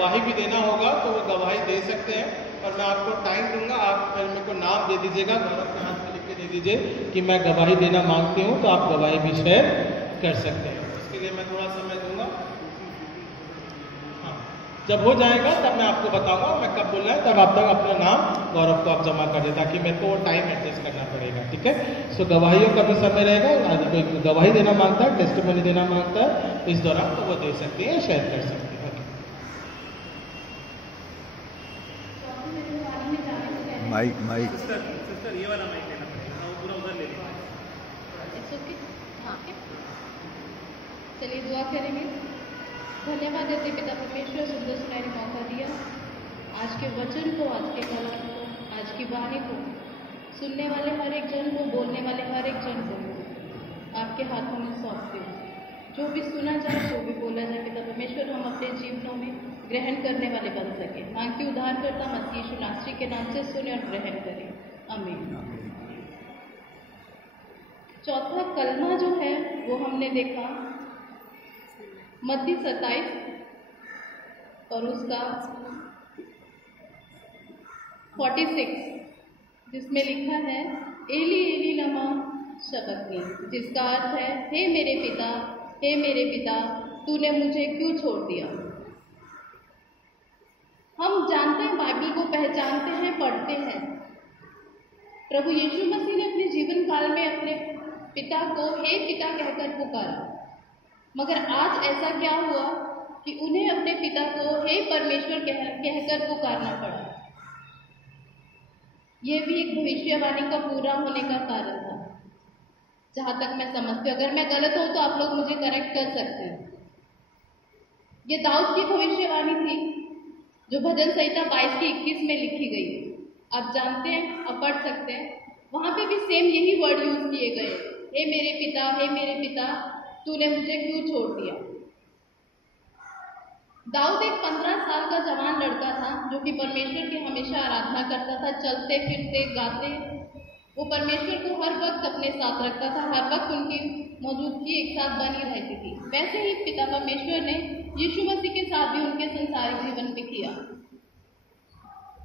गवाही भी देना होगा तो वो गवाही दे सकते हैं, और मैं आपको टाइम दूंगा, आप मेरे को नाम दे दीजिएगा, गौरव के हाथ में लिख के दे दीजिए कि मैं गवाही देना मांगती हूँ, तो आप गवाही भी शेयर कर सकते हैं। इसके लिए मैं थोड़ा समय दूंगा। हाँ, जब हो जाएगा तब मैं आपको बताऊंगा मैं कब बोलना है, तब आप तक अपना नाम गौरव को आप जमा कर दें, ताकि मेरे को टाइम एडजस्ट करना पड़ेगा। ठीक है, सो गवाहियों का भी समय रहेगा। आज कोई गवाही देना मांगता है, टेस्टिमनी देना मांगता है इस दौरान, तो वो दे सकती है, शेयर कर सकती है। माइक माइक सिस्टर ये वाला माइक लेना पड़ेगा, वो पूरा उधर ले लेना। हाँ, चलिए दुआ करेंगे। धन्यवाद देते पिता परमेश्वर, सुंदर सुनहरी मौका दिया, आज के वचन को, आज के कलाम को, आज की वाणी को सुनने वाले हर एक जन को, बोलने वाले हर एक जन को आपके हाथों में सौंपते हो। जो भी सुना जाए, जो भी बोला जाए पिता परमेश्वर, हम अपने जीवनों में ग्रहण करने वाले बन सके। मांगती उद्धारकर्ता मसीह यीशु नासरी के नाम से सुने और ग्रहण करें, आमीन। चौथा कलमा जो है वो हमने देखा मत्ती 27 और उसका 46, जिसमें लिखा है एली एली लमा शबक्तनी, जिसका अर्थ है हे मेरे पिता, तूने मुझे क्यों छोड़ दिया। हम जानते हैं, बाइबल को पहचानते हैं, पढ़ते हैं। प्रभु यीशु मसीह ने अपने जीवन काल में अपने पिता को हे पिता कहकर पुकारा, मगर आज ऐसा क्या हुआ कि उन्हें अपने पिता को हे परमेश्वर कहकर पुकारना पड़ा। यह भी एक भविष्यवाणी का पूरा होने का कारण था, जहाँ तक मैं समझती हूँ। अगर मैं गलत हूँ तो आप लोग मुझे करेक्ट कर सकते हैं। ये दाऊद की भविष्यवाणी थी जो भजन संहिता 22 की 21 में लिखी गई। आप जानते हैं, आप पढ़ सकते हैं, वहाँ पे भी सेम यही वर्ड यूज किए गए, हे मेरे पिता, तूने मुझे क्यों छोड़ दिया। दाऊद एक 15 साल का जवान लड़का था जो कि परमेश्वर की हमेशा आराधना करता था, चलते फिरते गाते, वो परमेश्वर को हर वक्त अपने साथ रखता था, हर वक्त उनकी मौजूदगी एक साथ बनी रहती थी। वैसे ही पिता परमेश्वर ने यीशु मसीह के साथ भी उनके संसारिक जीवन पे किया।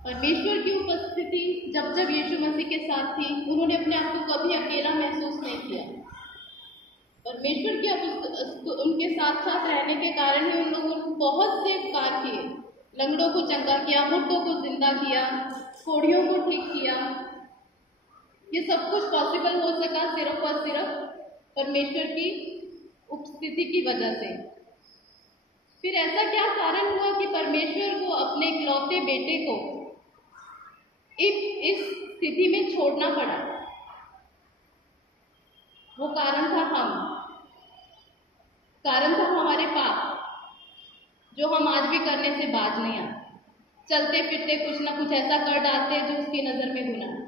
परमेश्वर की उपस्थिति जब जब यीशु मसीह के साथ थी, उन्होंने अपने आप को कभी अकेला महसूस नहीं किया। परमेश्वर के उनके साथ साथ रहने के कारण ही उन लोगों ने बहुत से उपकार किए। लंगड़ों को चंगा किया, मुर्दों को जिंदा किया, कोढ़ियों को ठीक किया। ये सब कुछ पॉसिबल हो सका सिर्फ और सिर्फ परमेश्वर की उपस्थिति की वजह से। फिर ऐसा क्या कारण हुआ कि परमेश्वर को अपने इकलौते बेटे को इस स्थिति में छोड़ना पड़ा। वो कारण था हमारे पाप, जो हम आज भी करने से बाज नहीं आते। चलते फिरते कुछ ना कुछ ऐसा कर डालते हैं जो उसकी नजर में गुनाह है।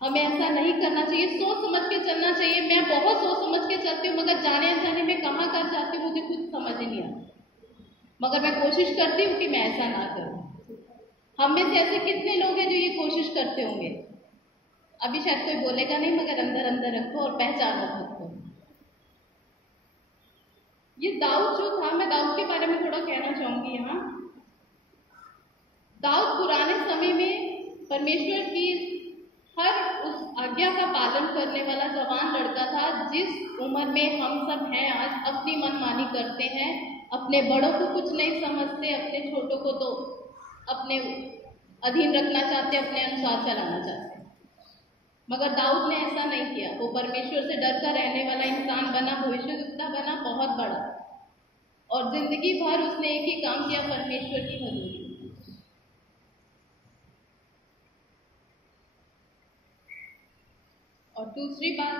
हमें ऐसा नहीं करना चाहिए, सोच समझ के चलना चाहिए। मैं बहुत सोच समझ के चलती हूँ, मगर जाने अनजाने में कहाँ कर जाती हूँ मुझे कुछ समझ ही नहीं आता। मगर मैं कोशिश करती हूँ कि मैं ऐसा ना करूँ। हम में से ऐसे कितने लोग हैं जो ये कोशिश करते होंगे। अभी शायद कोई बोलेगा नहीं, मगर अंदर अंदर रखो और पहचानो खुद को। ये दाऊद जो था, मैं दाऊद के बारे में थोड़ा कहना चाहूंगी यहाँ। दाऊद पुराने समय में परमेश्वर की हर उस आज्ञा का पालन करने वाला जवान लड़का था, जिस उम्र में हम सब हैं आज, अपनी मनमानी करते हैं, अपने बड़ों को कुछ नहीं समझते, अपने छोटों को तो अपने अधीन रखना चाहते, अपने अनुसार चलाना चाहते। मगर दाऊद ने ऐसा नहीं किया। वो परमेश्वर से डर कर रहने वाला इंसान बना, भविष्यवक्ता बना, बहुत बड़ा, और जिंदगी भर उसने एक ही काम किया, परमेश्वर की हजूरी। और दूसरी बात,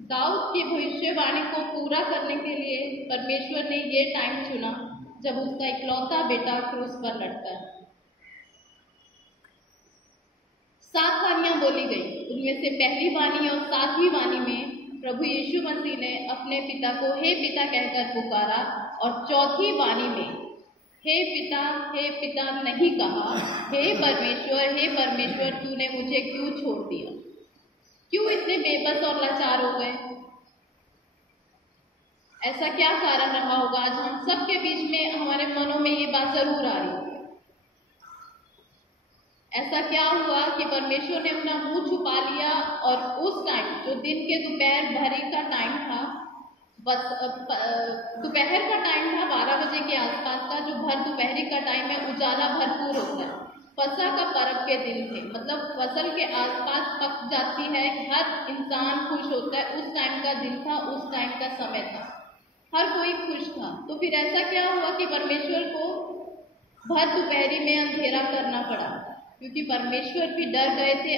दाऊद की भविष्यवाणी को पूरा करने के लिए परमेश्वर ने ये टाइम चुना जब उसका इकलौता बेटा क्रूस पर लटका है। 7 वाणियां बोली गई, उनमें से पहली वाणी और 7वीं वाणी में प्रभु यीशु मसीह ने अपने पिता को हे पिता कहकर पुकारा, और चौथी वाणी में हे पिता नहीं कहा, हे परमेश्वर तूने मुझे क्यों छोड़ दिया। क्यों इतने बेबस और लाचार हो गए? ऐसा क्या कारण रहा होगा आज हम सबके बीच में हमारे मनों में ये बात जरूर आ रही है। ऐसा क्या हुआ कि परमेश्वर ने अपना मुंह छुपा लिया और उस टाइम जो दिन के दोपहर भरी का टाइम था, बस दोपहर का टाइम था 12 बजे के आसपास का, जो भर दोपहरी का टाइम है, उजाला भरपूर होता है। फसह का पर्व के दिन थे, मतलब फसल के आसपास पक जाती है, हर इंसान खुश होता है, उस टाइम का दिन था, उस टाइम का समय था, हर कोई खुश था। तो फिर ऐसा क्या हुआ कि परमेश्वर को भर दोपहरी में अंधेरा करना पड़ा, क्योंकि परमेश्वर भी डर गए थे,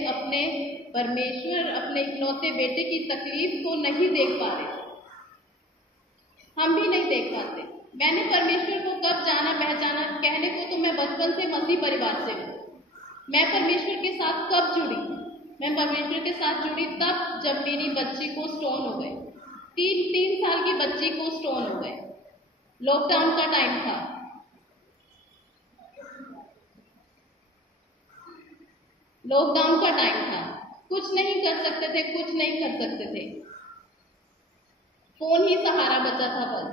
परमेश्वर अपने इकलौते बेटे की तकलीफ को नहीं देख पा रहे, हम भी नहीं देख पाते। मैंने परमेश्वर को कब जाना पहचाना, कहने को तो मैं बचपन से मसीह परिवार से हूँ। मैं परमेश्वर के साथ कब जुड़ी, मैं परमेश्वर के साथ जुड़ी तब जब मेरी बच्ची को स्टोन हो गए, 3 साल की बच्ची को स्टोन हो गए। लॉकडाउन का टाइम था, लॉकडाउन का टाइम था, कुछ नहीं कर सकते थे, कुछ नहीं कर सकते थे, फोन ही सहारा बचा था बस।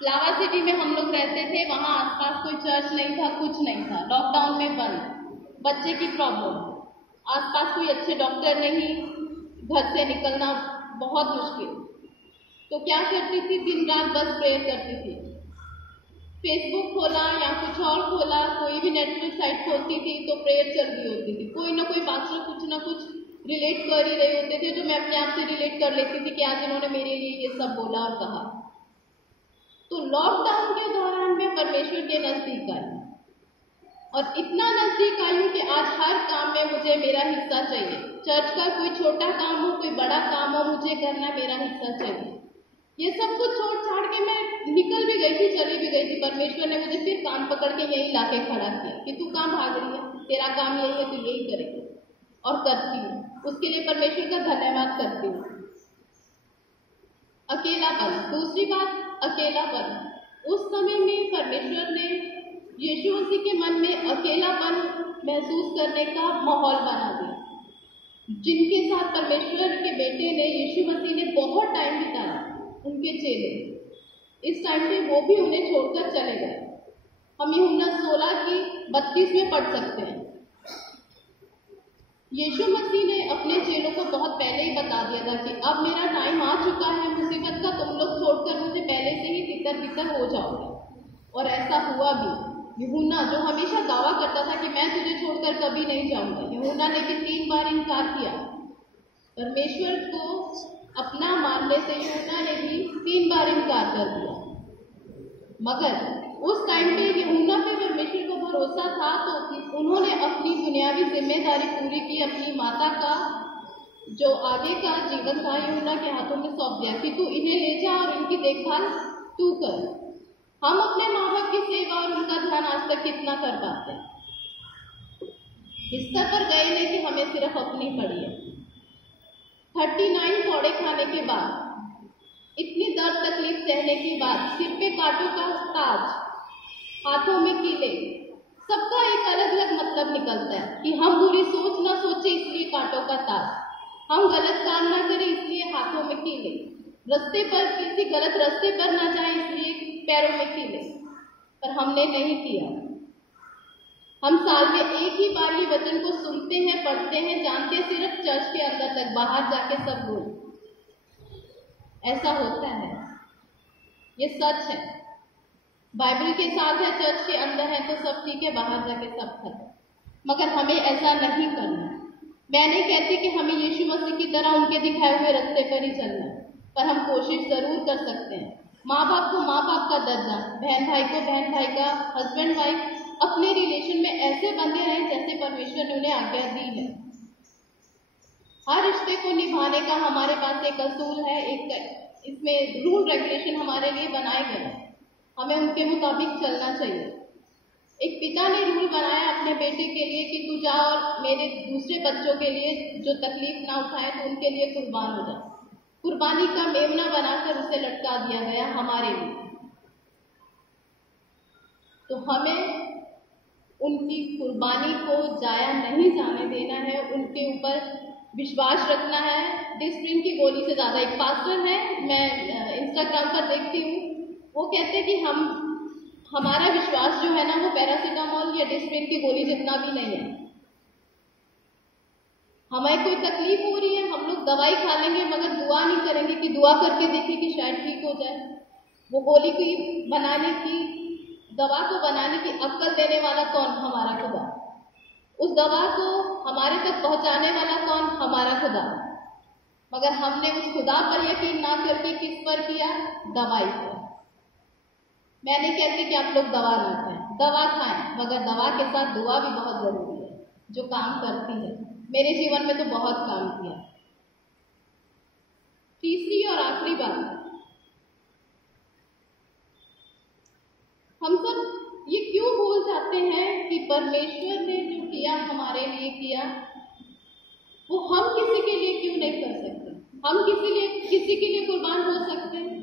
फ्लावर सिटी में हम लोग रहते थे, वहाँ आसपास कोई चर्च नहीं था, कुछ नहीं था, लॉकडाउन में बंद, बच्चे की प्रॉब्लम, आसपास कोई अच्छे डॉक्टर नहीं, घर से निकलना बहुत मुश्किल। तो क्या करती थी, दिन रात बस प्रेयर करती थी। फेसबुक खोला या कुछ और खोला, कोई भी नेटफ्लिक्स साइट खोलती थी तो प्रेयर चल रही होती थी, कोई ना कोई पास्टर कुछ ना कुछ रिलेट कर ही रहे होते थे, जो मैं अपने आप से रिलेट कर लेती थी कि आज इन्होंने मेरे लिए ये सब बोला और कहा। तो लॉकडाउन के दौरान मैं परमेश्वर के नजदीक आई, और इतना नजदीक आई हूँ कि आज हर काम में मुझे मेरा हिस्सा चाहिए। चर्च का कोई छोटा काम हो, कोई बड़ा काम हो, मुझे करना मेरा हिस्सा चाहिए। ये सब कुछ छोड़ छाड़ के मैं निकल भी गई थी, चली भी गई थी। परमेश्वर ने मुझे फिर कान पकड़ के यही लाके खड़ा किया कि तू कहाँ भाग रही है, तेरा काम यही है, तू यही करेगी, और करती हूँ। उसके लिए परमेश्वर का धन्यवाद करती हूँ। अकेलापन, दूसरी बात अकेलापन। उस समय में परमेश्वर ने यीशु मसीह के मन में अकेलापन महसूस करने का माहौल बना दिया। जिनके साथ परमेश्वर के बेटे ने, यीशु मसीह ने बहुत टाइम बिताया, उनके चेले, इस टाइम पे वो भी उन्हें छोड़कर चले गए। हम यूहन्ना 16:32 में पढ़ सकते हैं। यीशु मसीह ने अपने चेलों को बहुत पहले ही बता दिया था कि अब मेरा टाइम आ चुका है मुसीबत का, तुम लोग छोड़कर मुझे पहले से ही तितर-बितर हो जाओगे। और ऐसा हुआ भी। यूहन्ना जो हमेशा दावा करता था कि मैं तुझे छोड़कर कभी नहीं जाऊंगा, यूहन्ना ने भी 3 बार इनकार किया। परमेश्वर को अपना मानने से यूहन्ना ने भी 3 बार इनकार कर दिया। मगर उस टाइम पे यूहन्ना पे परमेश्वर को भरोसा था, तो उन्होंने अपनी दुनियावी जिम्मेदारी पूरी की, अपनी माता का जो आगे का जीवन था यूहन्ना के हाथों में सौंप दिया कि तू इन्हें ले जा और इनकी देखभाल तू कर। हम अपने माँ बाप की सेवा और उनका ध्यान आज तक कितना कर पाते हैं? बिस्तर पर गए नहीं कि हमें सिर्फ अपनी पड़ी है। 39 कोड़े खाने के बाद, इतनी दर्द तकलीफ सहने के बाद, सिर पे कांटों का ताज, हाथों में कीले, सबका एक अलग अलग मतलब निकलता है कि हम बुरी सोच ना सोचे इसलिए कांटों का ताज, हम गलत काम ना करें इसलिए हाथों में कीले, रास्ते पर किसी गलत रास्ते पर ना जाए इसलिए पैरों में कीले, पर हमने नहीं किया। हम साल में एक ही बार ये वचन को सुनते हैं, पढ़ते हैं, जानते सिर्फ चर्च के अंदर तक, बाहर जाके सब भूल। ऐसा होता है, ये सच है। बाइबल के साथ है, चर्च के अंदर है तो सब ठीक है, बाहर जाके सब खत्म। मगर हमें ऐसा नहीं करना। मैं नहीं कहती कि हमें यीशु मसीह की तरह उनके दिखाए हुए रास्ते पर ही चलना, पर हम कोशिश जरूर कर सकते हैं। माँ बाप को माँ बाप का दर्जा, बहन भाई को बहन भाई का, हस्बैंड वाइफ अपने रिलेशन में ऐसे बंधे रहें जैसे परमेश्वर ने उन्हें आज्ञा दी है। हर रिश्ते को निभाने का हमारे पास एक असूल है, एक इसमें रूल रेगुलेशन हमारे लिए बनाए गए हैं, हमें उनके मुताबिक चलना चाहिए। एक पिता ने रूल बनाया अपने बेटे के लिए कि तू जा और मेरे दूसरे बच्चों के लिए जो तकलीफ ना उठाए तो उनके लिए कुर्बान हो जा। कुर्बानी का मेमना बनाकर उसे लटका दिया गया हमारे लिए। तो हमें उनकी कुर्बानी को जाया नहीं जाने देना है, उनके ऊपर विश्वास रखना है। डिसिप्लिन की गोली से ज़्यादा, एक पास्टर है, मैं इंस्टाग्राम पर देखती हूँ, वो कहते हैं कि हमारा विश्वास जो है ना वो पैरासीटामोल या डिस्प्रिन की गोली जितना भी नहीं है। हमें कोई तकलीफ हो रही है, हम लोग दवाई खा लेंगे मगर दुआ नहीं करेंगे कि दुआ करके देखें कि शायद ठीक हो जाए। वो गोली की बनाने की, दवा को बनाने की अक्ल देने वाला कौन? हमारा खुदा। उस दवा को हमारे तक पहुंचाने वाला कौन? हमारा खुदा। मगर हमने उस खुदा पर यकीन ना करके किस पर किया? दवाई पर। मैं नहीं कहती कि आप लोग दवा ना खाएं, दवा खाएं, मगर दवा के साथ दुआ भी बहुत जरूरी है, जो काम करती है। मेरे जीवन में तो बहुत काम किया। तीसरी और आखिरी बात, हम सब ये क्यों भूल जाते हैं कि परमेश्वर ने जो किया हमारे लिए किया, वो हम किसी के लिए क्यों नहीं कर सकते? हम किसी के लिए कुर्बान हो सकते हैं?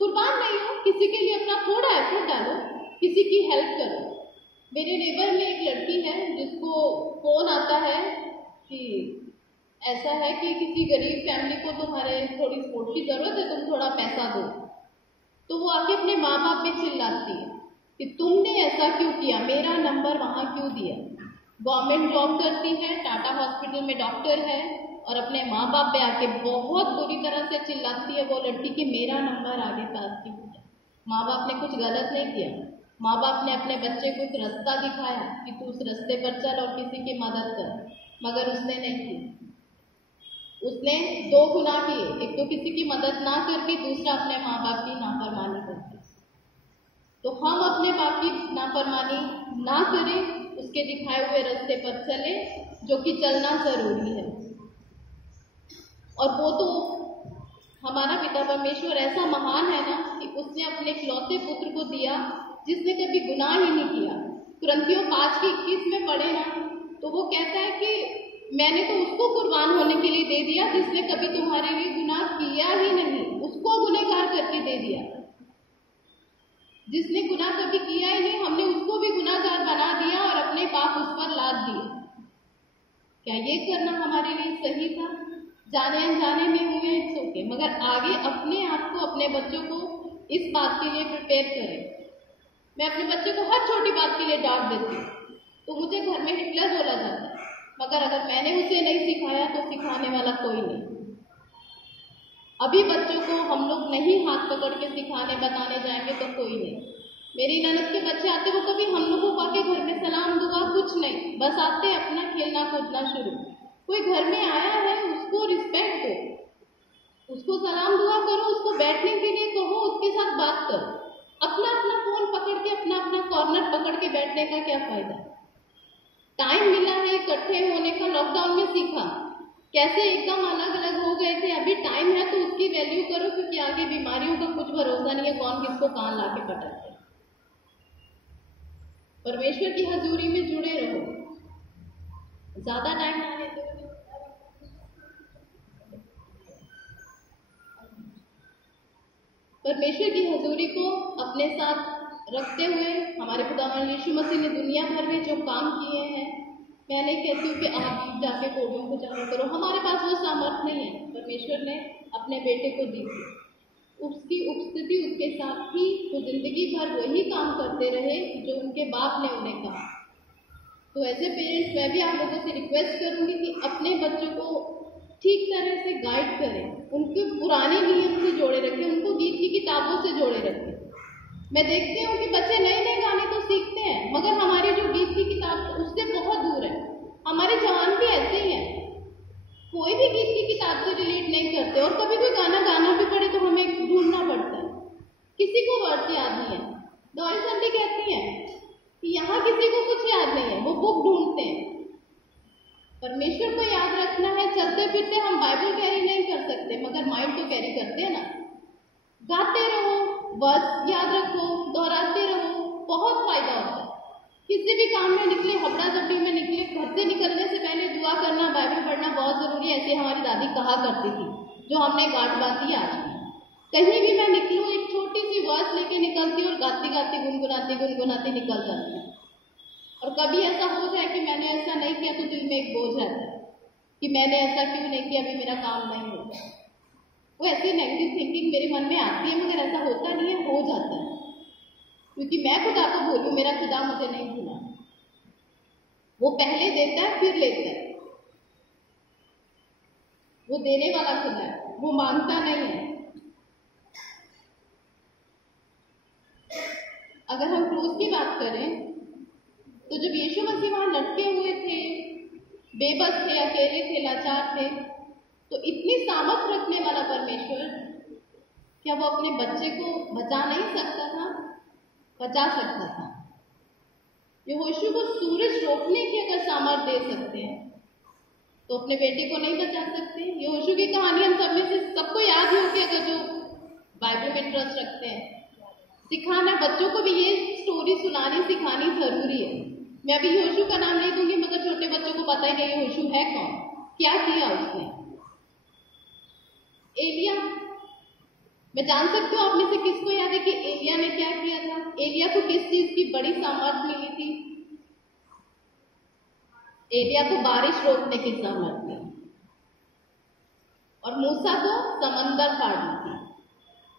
कुर्बान नहीं हो, किसी के लिए अपना थोड़ा एफर्ट डालो, किसी की हेल्प करो। मेरे नेबर में एक लड़की है जिसको फोन आता है कि ऐसा है कि किसी गरीब फैमिली को तुम्हारे थोड़ी सपोर्ट की जरूरत है, तुम थोड़ा पैसा दो। तो वो आके अपने माँ बाप पे चिल्लाती है कि तुमने ऐसा क्यों किया, मेरा नंबर वहाँ क्यों दिया। गवर्नमेंट जॉब करती है, टाटा हॉस्पिटल में डॉक्टर है, और अपने माँ बाप पे आके बहुत बुरी तरह से चिल्लाती है वो लड़की कि मेरा नंबर आगे पास क्यों किया। माँ बाप ने कुछ गलत नहीं किया, माँ बाप ने अपने बच्चे को एक रास्ता दिखाया कि तू उस रास्ते पर चल और किसी की मदद कर, मगर उसने नहीं की। उसने दो गुनाह किए, एक तो किसी की मदद ना करके, दूसरा अपने माँ बाप की नाफरमानी करके। तो हम अपने बाप की नाफरमानी ना करें, उसके दिखाए हुए रास्ते पर चले, जो कि चलना जरूरी है। और वो तो हमारा पिता परमेश्वर ऐसा महान है ना कि उसने अपने इकलौते पुत्र को दिया जिसने कभी गुनाह ही नहीं किया। कुरिन्थियों 5:21 में पढ़े ना, तो वो कहता है कि मैंने तो उसको कुर्बान होने के लिए दे दिया जिसने कभी तुम्हारे लिए गुनाह किया ही नहीं, उसको गुनहगार करके दे दिया। जिसने गुनाह कभी किया ही नहीं, हमने उसको भी गुनाहगार बना दिया और अपने पाप उस पर लाद दिए। क्या ये करना हमारे लिए सही था? जाने अनजाने में हुए इट्स ओके, मगर आगे अपने आप को, अपने बच्चों को इस बात के लिए प्रिपेयर करें। मैं अपने बच्चे को हर छोटी बात के लिए डांट देती हूँ, तो मुझे घर में हिटलर बोला जाता है, मगर अगर मैंने उसे नहीं सिखाया तो सिखाने वाला कोई नहीं। अभी बच्चों को हम लोग नहीं हाथ पकड़ के सिखाने बताने जाएंगे तो कोई नहीं। मेरी ननद के बच्चे आते, वो कभी हम लोगों को आके घर में सलाम दुआ कुछ नहीं, बस आते अपना खेलना कूदना शुरू। कोई घर में आया है उसको रिस्पेक्ट दो, उसको सलाम दुआ करो, उसको बैठने के लिए कहो, उसके साथ बात करो। अपना अपना फोन पकड़ के, अपना अपना कॉर्नर पकड़ के बैठने का क्या फायदा? टाइम मिला है इकट्ठे होने का, लॉकडाउन में सीखा कैसे एकदम अलग अलग हो गए थे। अभी टाइम है तो उसकी वैल्यू करो, क्योंकि आगे बीमारियों का कुछ भरोसा नहीं है, कौन किसको कान ला के पटकते। परमेश्वर की हजूरी में जुड़े रहो। ज्यादा टाइम ना लेते हुए परमेश्वर की हजूरी को अपने साथ रखते हुए, हमारे खुदावंद यीशु मसीह ने दुनिया भर में जो काम किए हैं, मैं नहीं कहती हूँ कि आप जाके कोडियों को जमा करो, हमारे पास वो सामर्थ नहीं है। परमेश्वर ने अपने बेटे को दी थी, उसकी उपस्थिति उसके साथ थी, तो जिंदगी भर वही काम करते रहे जो उनके बाप ने उन्हें कहा। तो ऐसे पेरेंट्स, मैं भी आप लोगों से रिक्वेस्ट करूंगी कि अपने बच्चों को ठीक तरह से गाइड करें, उनके पुराने नियम से जोड़े रखें, उनको गीत की किताबों से जोड़े रखें। मैं देखती हूँ कि बच्चे नए नए गाने तो सीखते हैं, मगर हमारी जो गीत की किताब उससे बहुत दूर है। हमारे जवान भी ऐसे ही हैं, कोई भी गीत की किताब से रिलेट नहीं करते, और कभी कोई गाना गाना भी पड़े तो हमें ढूंढना पड़ता है, किसी को वर्ड्स याद नहीं है। डोरिस आंटी कहती हैं कि यहाँ किसी को कुछ याद नहीं है, वो बुक ढूंढते हैं। परमेश्वर को याद रखना है, चलते फिरते हम बाइबल कैरी नहीं कर सकते, मगर माइंड तो कैरी करते हैं ना। गाते रहो, वर्ड्स याद रखो, दोहराते रहो, बहुत फायदा होता है। किसी भी काम में निकले, हबड़ा जबड़ी में निकले, घर से निकलने से पहले दुआ करना, बाइबल पढ़ना बहुत जरूरी है, ऐसे हमारी दादी कहा करती थी, जो हमने गांठ बांधी आज भी। कहीं भी मैं निकलूँ, एक छोटी सी वर्ड्स लेके निकलती और गाती गाती गुनगुनाती निकल जाती। और कभी ऐसा हो जाए कि मैंने ऐसा नहीं किया तो दिल में एक बोझ रहता है कि मैंने ऐसा क्यों नहीं किया, अभी मेरा काम नहीं होगा। वो ऐसी नेगेटिव थिंकिंग मेरे मन में आती है, मगर ऐसा होता नहीं है, हो जाता है। क्योंकि मैं खुदा को बोलूँ, मेरा खुदा मुझे नहीं भूला। वो पहले देता है फिर लेता है। वो देने वाला खुदा है, वो मांगता नहीं है। अगर हम क्रूस की बात करें तो जब यीशु मसीह वहां लटके हुए थे, बेबस थे, अकेले थे, लाचार थे, तो इतनी सामर्थ रखने वाला परमेश्वर क्या वो अपने बच्चे को बचा नहीं सकता था? बचा सकता था। यहोशू को सूरज रोकने की अगर सामर्थ दे सकते हैं तो अपने बेटे को नहीं बचा सकते? यहोशू की कहानी हम सब में से सबको याद होगी, अगर जो बाइबल में ट्रस्ट रखते हैं। सिखाना, बच्चों को भी ये स्टोरी सुनानी सिखानी जरूरी है। मैं अभी यहोशू का नाम नहीं दूंगी, मगर छोटे बच्चों को पता ही नहीं यहोशू है कौन, क्या किया उसने। एलिया, मैं जान सकती हूँ आप में से किसको याद है कि एलिया ने क्या किया था? एलिया को किस चीज की बड़ी सामर्थ मिली थी? एलिया को बारिश रोकने की सामर्थ थी, और मूसा को समंदर फाड़नी थी।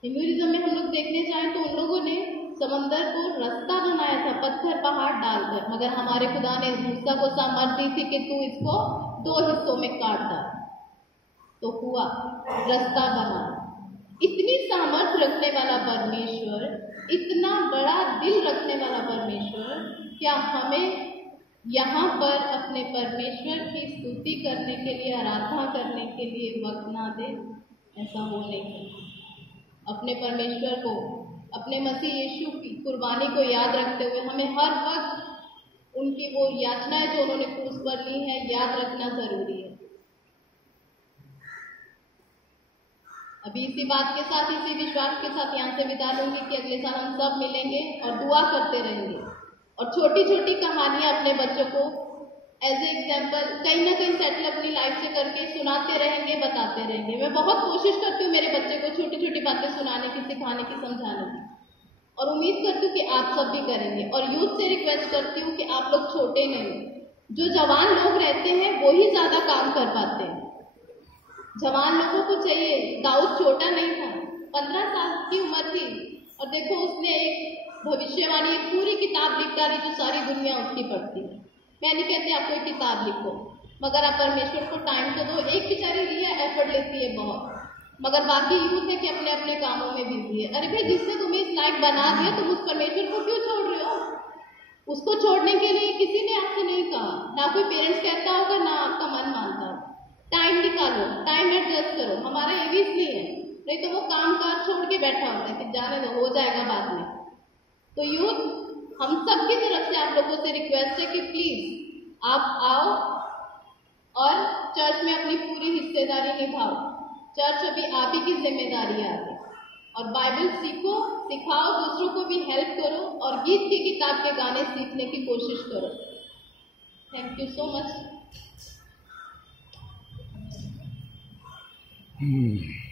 हिंदुइज्म में हम लोग देखने जाएं तो उन लोगों ने समंदर को रास्ता बनाया था, पत्थर पहाड़ डालकर, मगर हमारे खुदा ने मूसा को सामर्थ दी थी कि तू इसको 2 हिस्सों में काट डाल, तो हुआ, रास्ता बना। इतनी सामर्थ रखने वाला परमेश्वर, इतना बड़ा दिल रखने वाला परमेश्वर, क्या हमें यहाँ पर अपने परमेश्वर की स्तुति करने के लिए, आराधना करने के लिए वक्त ना दे? ऐसा हो नहीं सकता। अपने परमेश्वर को, अपने मसीह यीशु की कुर्बानी को याद रखते हुए हमें हर वक्त उनकी वो याचनाएं जो उन्होंने क्रूस पर ली है याद रखना जरूरी है। अभी इसी बात के साथ, इसी विश्वास के साथ यहाँ से विदा लूंगी कि अगले साल हम सब मिलेंगे और दुआ करते रहेंगे, और छोटी छोटी कहानियां अपने बच्चों को एज ए एग्जाम्पल कहीं ना कहीं सेटल अपनी लाइफ से करके सुनाते रहेंगे, बताते रहेंगे। मैं बहुत कोशिश करती हूँ मेरे बच्चे को छोटी छोटी बातें सुनाने की, सिखाने की, समझाने की, और उम्मीद करती हूँ कि आप सब भी करेंगे। और यूथ से रिक्वेस्ट करती हूँ कि आप लोग छोटे नहीं, जो जवान लोग रहते हैं वो ही ज़्यादा काम कर पाते हैं। जवान लोगों को चाहिए, दाऊद छोटा नहीं था, 15 साल की उम्र थी, और देखो उसने एक भविष्यवाणी, एक पूरी किताब लिख डाली जो सारी दुनिया उसकी पढ़ती है। मैं नहीं कहती आप कोई किताब लिखो, मगर आप परमेश्वर को टाइम तो दो। एक बेचारी रिया एफर्ट लेती है बहुत, मगर बाकी यूथ है कि अपने अपने कामों में बिजी है। अरे भाई, जिसने तुम्हें इस लायक बना दिया, तुम उस परमेश्वर को क्यों छोड़ रहे हो? उसको छोड़ने के लिए किसी ने आपसे नहीं कहा, ना कोई पेरेंट्स कहता होगा, ना आपका मन मानता होगा। टाइम निकालो, टाइम एडजस्ट करो। हमारा ये भी इसलिए है, नहीं तो वो काम काज छोड़ के बैठा होता है कि जाने दो, हो जाएगा बाद में। तो यूथ, हम सब की तरफ से आप लोगों से रिक्वेस्ट है कि प्लीज आप आओ और चर्च में अपनी पूरी हिस्सेदारी निभाओ। चर्च अभी आप ही की जिम्मेदारी है आगे, और बाइबल सीखो, सिखाओ, दूसरों को भी हेल्प करो, और गीत की किताब के गाने सीखने की कोशिश करो। Thank you so much.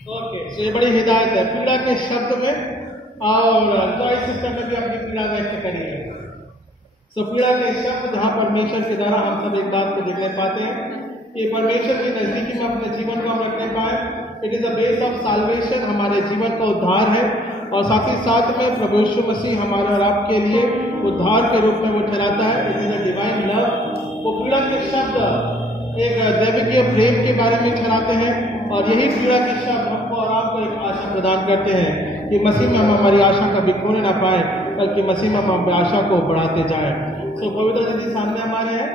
Okay, तो ये बड़ी हिदायत है पीड़ा के शब्द में, और जॉय सिस्टम में भी अपनी पीड़ा व्यक्त करिए। सो पीड़ा के शब्द जहाँ परमेश्वर के द्वारा हम सब एक बात को देखने पाते हैं कि परमेश्वर की नजदीकी में अपने जीवन को हम रखने पाए। It is the base of solvation, हमारे जीवन का उद्धार है, और साथ ही साथ में प्रभु यीशु मसीह हमारे और आपके लिए उद्धार के रूप में वो ठहराता है। It is a divine love. वो पीड़ा के शब्द एक दैविकीय प्रेम के बारे में ठहराते हैं, और यही पीड़ा के शब्द हमको और आपको एक आशा प्रदान करते हैं कि मसीह में हम हमारी आशा कभी खोने ना पाए, बल्कि मसीह में हम अपनी आशा को बढ़ाते जाएं। सो पवित्र जी सामने हमारे हैं।